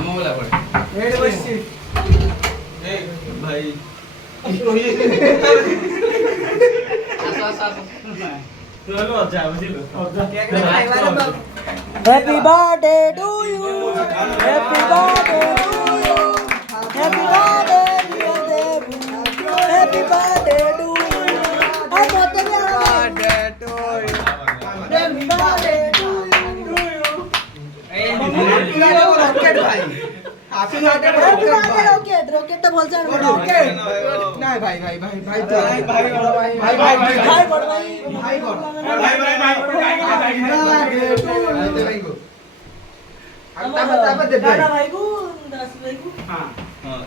ଆମ ବୋଲା ପଡେ ଏଡେ ବସିଛି ଏ ଭାଇ ଆସ ତୁ ହେଲୁ ଅଜା ବୁଝିଲୁ Happy birthday to you. Happy birthday to you. Happy birthday dear Devu. Happy birthday to you. Happy birthday to you. Happy birthday to you. Rocket भाई happy birthday Happy birthday rocket. Rocket तो बोल जा rocket नहीं भाई भाई भाई भाई तो भाई भाई भाई भाई भाई बड़ भाई भाई को तब दे दादा भाई को दास भाई को हां हां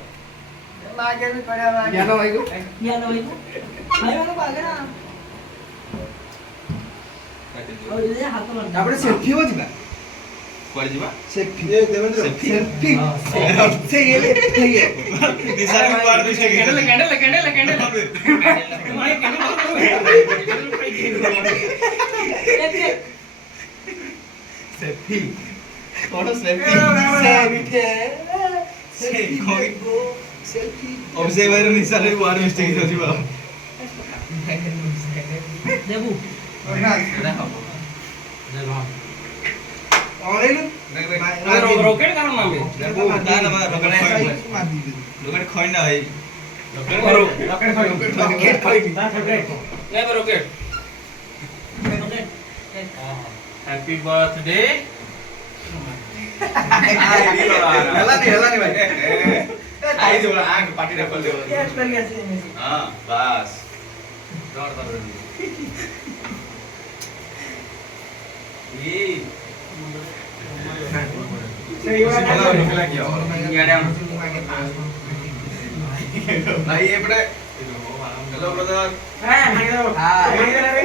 मागे भी पड़ा मागे यानो भाई को यानो भाई को भाई वाला भागे ना और ये हाथ मार આપણે સેલ્ફી હો જીવા କୁଆଡେ ଯିବା સેલ્ફી એ દેવેન્દ્ર સેલ્ફી से ये ନିଶାରେ କୁଆଡେ ଦିଶେ କ୍ୟାଣ୍ଡେଲ सेल्फी କଣ ସେଲ୍ଫି सेल्फी ଅବଜର୍ଭର ନିଶାରେ ୱାର୍ଡ ମିଷ୍ଟେକ୍ ହେଇଯାଉଛି ବା देबू ରକେଟ କାରଣ ନାମେ ନା ନା ରକେଟ ଖଇ ନା ଭାଇ ରକେଟ हैप्पी बर्थडे हेलानी भाई आई दे आग पार्टी रे कर दे ये कर गया से हां बस जोर ये सही बात है भाई ये बड़े हेलो ब्रदर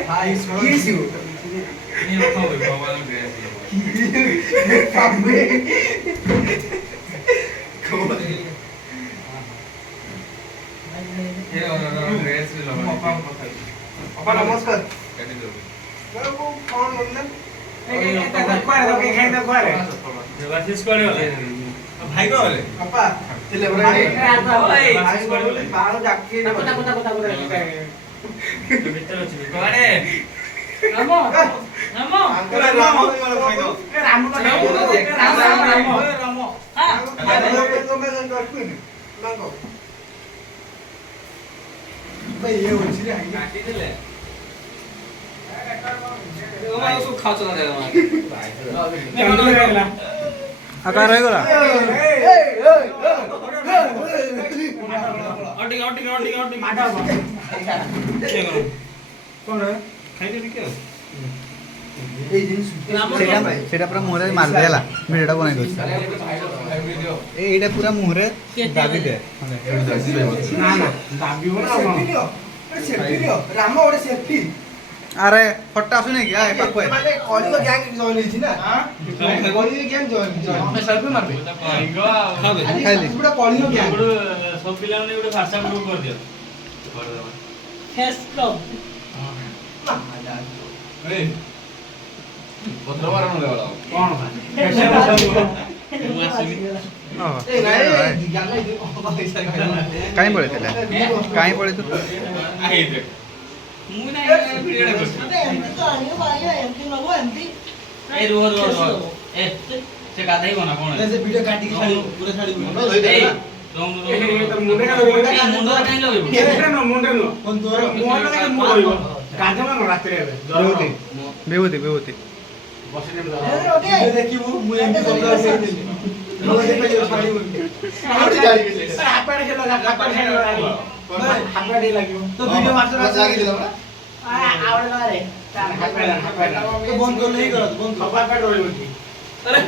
हाय किस यू ये उठो भगवान ग्रेस ये ग्रेस भी लगा अपा नमस्कार कैसे दो मेरे को फोन बोलना भाई को बोले अपा चले भाई भाई बोले बाहर जाके कोने रामो रामो अंकल रामो वाला भाई दो रामो हां भाई ये हो छी रे काटी देले ओमा उसको खा चला दे आकार है गोला ऑटिंग माटा क्या करो कौन है खाई दे क्या এই জিনিস সেটা পুরা মুহরে মার দেলা ভিডিওটা বনাই দছ এইটা পুরা মুহরে দাবি দে না না দাবি हो ना सेल्फी लियो रामो ओरे सेल्फी আরে ফটটা আসু নাকি আয় পাকো মানে কলিগ গ্যাং জয়েন হইছি না হ্যাঁ কলিগ গ্যাং জয়েন ଆମେ ସେଲ୍ଫି ମାରବେ ଖାବେ ଖାଇଲି ପୁରା କଳିଗ ଗ୍ୟାଂ ସବୁ ପିଲାମାନେ ଗୋଟେ WhatsApp ଗ୍ରୁପ କରିଦିଅ କରିଦେବା फेस क्लब ଏ ପତ୍ର ମାରଣ ଦେବାଳ କଣ ମୁଁ ଆସିବି ଏ ନାଇଁ ଗ୍ୟାଂ କାଇଁ ପଳେଇଥିଲା କାଇଁ ପଳେଇ ତୁ ଆଇ ଦେ ମୁଁ ନା ଭିଡିଓ ଟା କରୁଛି अबे एमपी तो आनियो भाई एमपी लगो एमपी ଏ ରୁହ ଏ ସେ ଗାଧେଇ ବନା କଣ ସେ ଭିଡିଓ କାଟିକି ଛାଡି ପୁରା ଛାଡି ଏ ମୁଣ୍ଡ କାଇଁ ଲଗେଇବୁ ବିଭୂତି ବିଭୂତି ଦେଖିବୁ ମୁଁ ଏମିତି ସବୁ ଆସିଥିଲି ମୁଁ ଦେଖି ଛାଡି ଛାଡି ଲାଗିବ ତ ଭିଡିଓ ମାତ୍ର ଲାଗିଥିଲା ପରା आवडला रे ବନ୍ଦ କରିଲେ ହିଁ କରନ୍ତୁ ବନ୍ଦ ଆରେ